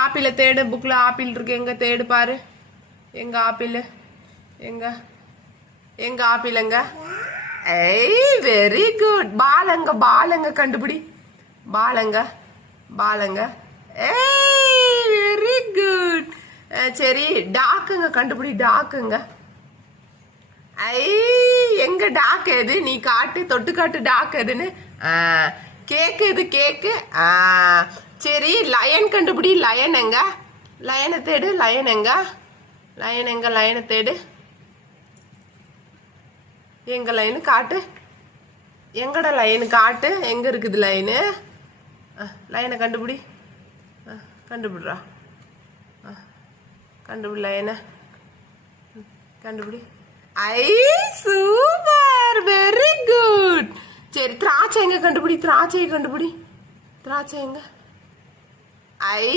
ஆப்பிள தேடு. புக்ல ஆப்பிள் இருக்கு. எங்க தேடு பாரு. எங்க ஆப்பிள்? எங்க எங்க ஆப்பிள் எங்க? ஏய் வெரி குட். பாலங்க பாலங்க கண்டுபிடி. பாலங்க பாலங்க. ஏய் வெரி குட். சரி டாக்குங்க கண்டுபிடி. டாக்குங்க. ஐ எங்க டாக் எது? நீ காட்டு, தொட்டு காட்டு டாக் எதுன்னு. கேக்கு எது? கேக்கு. சரி லயன் கண்டுபிடி. லயன் எங்க? லயனை தேடு. லயன் எங்க? லயன் எங்க? லயனை தேடு. எங்க லைனு காட்டு. எங்கட லைனு காட்டு. எங்க இருக்குது லைனு? லைனை கண்டுபிடி. கண்டுபிடுறா. கண்டுபிடி லைனை. கண்டுபிடி. ஐ சூப்பர் வெரி குட். சரி திராட்சை எங்க? கண்டுபிடி. திராட்சையை கண்டுபிடி. திராட்சை எங்க? ஐ